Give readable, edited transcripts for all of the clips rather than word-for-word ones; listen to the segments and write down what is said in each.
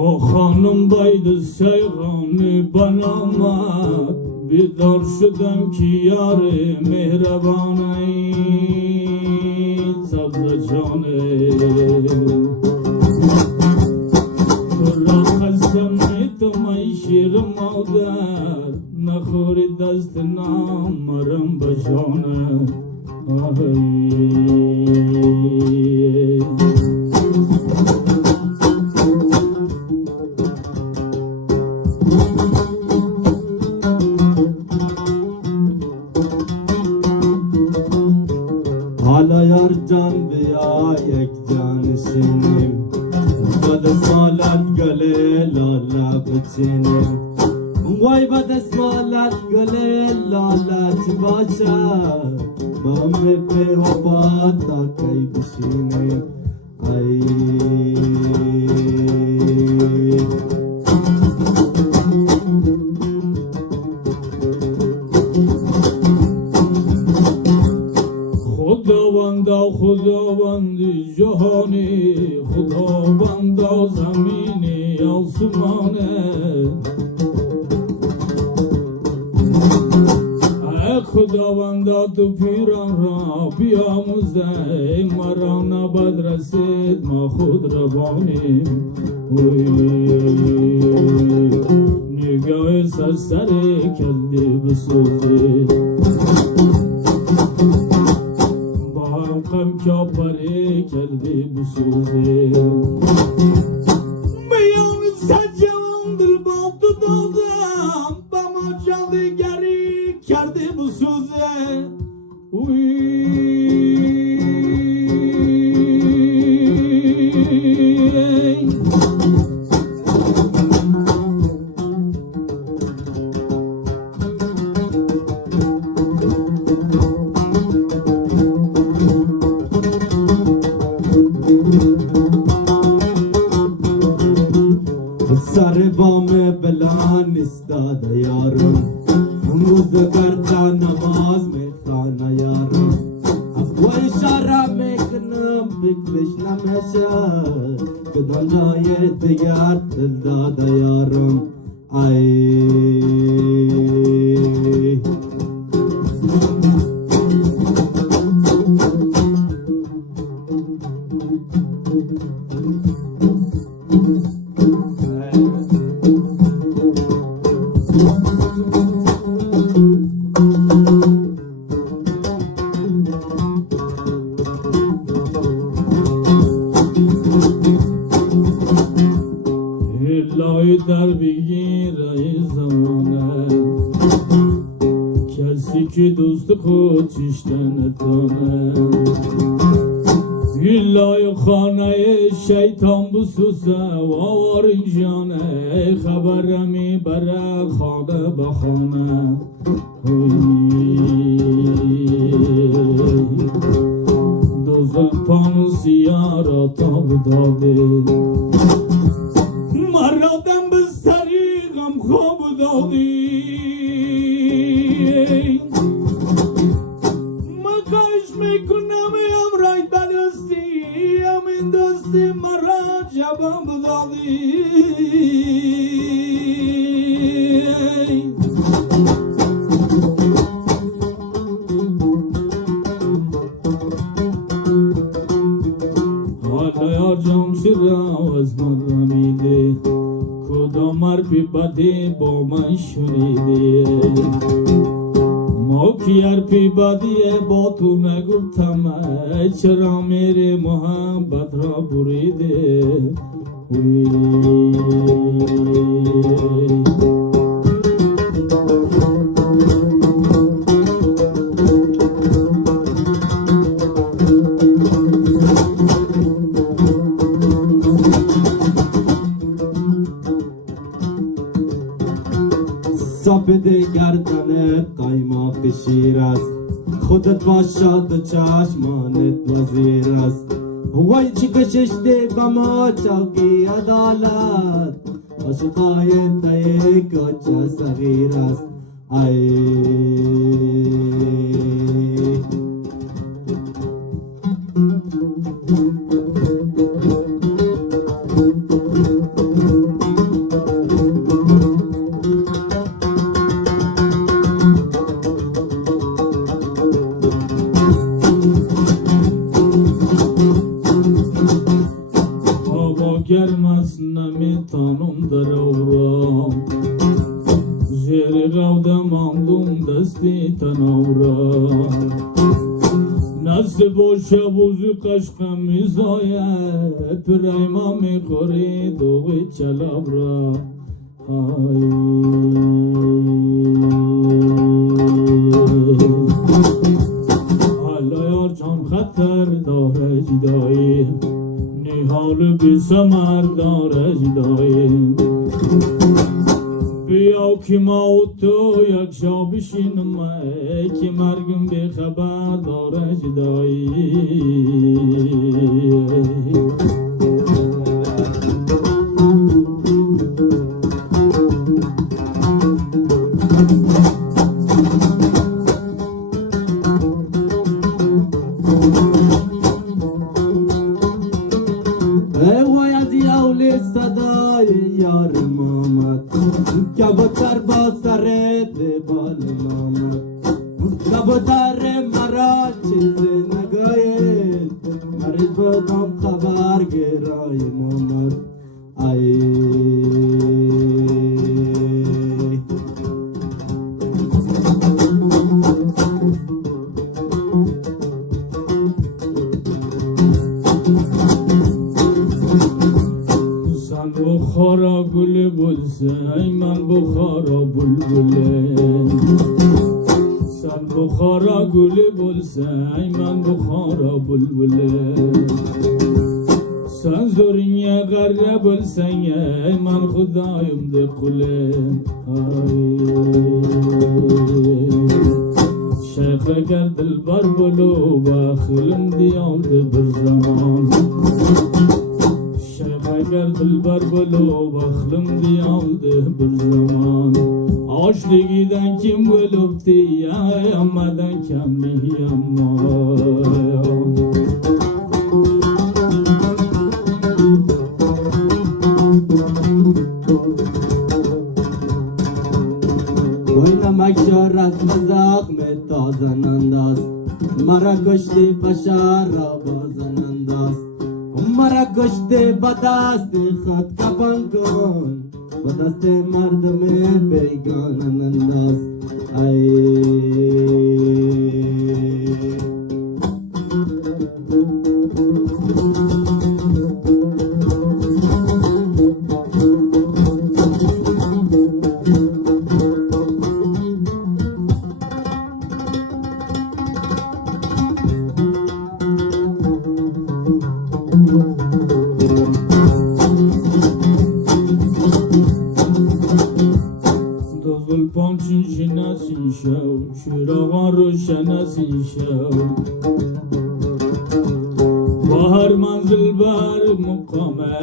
با خانم باید سیغانی بنامد بیدار شدم که یار مهربانی سبز جانه را قسم تو مای شیر مادر نخوری دست نامرم بجانه حالا یار جان بیا یک جان شینیم بد اسمالت گله لالا بچینیم وای بد اسمالت گله لالا چی باشه با همه پی و با تا کی بشینیم ای خداوند جهانی خداوند زمینی آسمانه ای خداوند تو پیران را بیاموزه مرا نبد رسید ما خود روانیم نگاه سرسره کردی بسوزی غم کیا پره کردی بسوزه میان سجوان دل با تو دادم با ما جادگری کردی بسوزه سر بام بلند استاد یارم روز کرده نماز میخوانه یارم و اشاره میکنم فکرش نمیشه که دنیای دیگر دل داده یارم ای لای در بگیره زمانه کسی که دوست خود چشته نتانه لای خانه شیطان بسوسه و آوارین جانه خبرمی بره خانه بخانه دو زلفان سیاه را تاب داده مرادم به سریغم خواب دادی مکاش میکنم امرای بدستی امین دستی مرا جبم بدادی حالا یا جان شد از من رمیده کدام حرفی بدی با من شنیده ما کی حرفی بدی با تو نگفتم چرا میری محبت را بریده سپیده گردن قایماق شیر است خودت باشد و چشمانت وزیر است وای چی کششتی به ما چوکی عدالت عاشقای تایی کچه صغیر است ای گرم است نمیتانم در آورم زیر غوده ماندم دستی تناورم نزد باشه بوزی قشقم میزاید پریما میخوری دوغی چلاب را حالا یار جان خطر داره جدایی نهال بی سمر داره جدایی بیا که ما و تو یک جا بشینم که مرگم بی خبر داره جدایی کبوتر با سر بال مامد کبوتر مرا چیز نگاید مریض بودم خبر گرای مامد بخارا گل بلسه ای من بخارا بلبله سن بخارا گل بلسه ای من بخارا بلبله سن زورین غره بلسه ای من خدایم ده قله شیخ اگر دلبر بلو بخلم دیال ده بر زمان اگر دلبر بلو بخلم دیالده بر زمان آشتگیدن کم بلوبتی امدن کمی اما کوی نمک شارت مزاق میں تازنند است مرا کشتی بشار را بازنند است مرا کشته با دست خود کپن کن با دست مردم بیگانه انداز زلفان شناسی شو چراغان روشناسی شو با هر منزل بر مقامه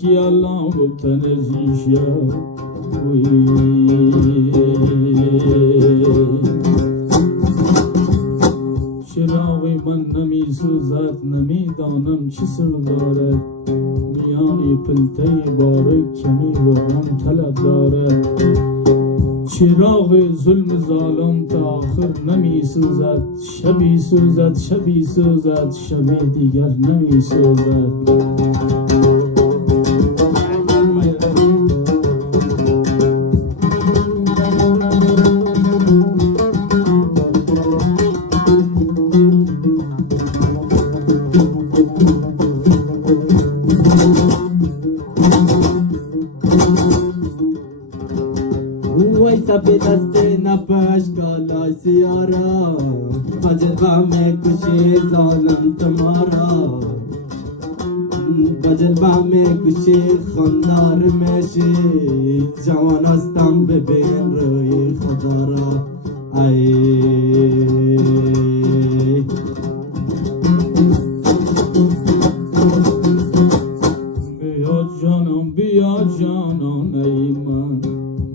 کی الله گفتن ازی شو چراغی من نمی سوزد نمی دانم چی سر دارد میانی پلته باره کمی روغن طلب دارد چراغ ظلم ظالم تا آخر نمی سوزد شبی سوزد شبی سوزد شبی دیگر نمی سوزد به دست نپش کالای سیارا بجلوه میں کشی ظالم تمارا بجلوه میں کشی خندار میشی جوان استم ببین روی خدا را بیا جانم بیا جانم ای من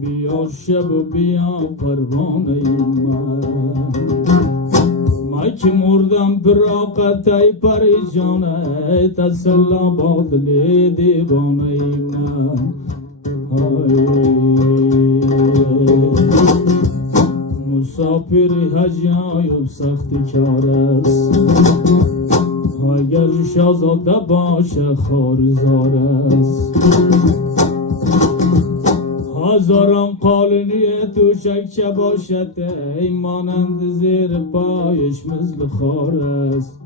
بیا شب و بیا پروانه من که مردم براقت ای پریشانه تسلا با دل دیوانه من مسافر حج آیب سخت کار است اگر شاهزاده باشه خارزار است. هزاران قالنی توشک چه باشد ای مانند زیر پایش مثل خار است.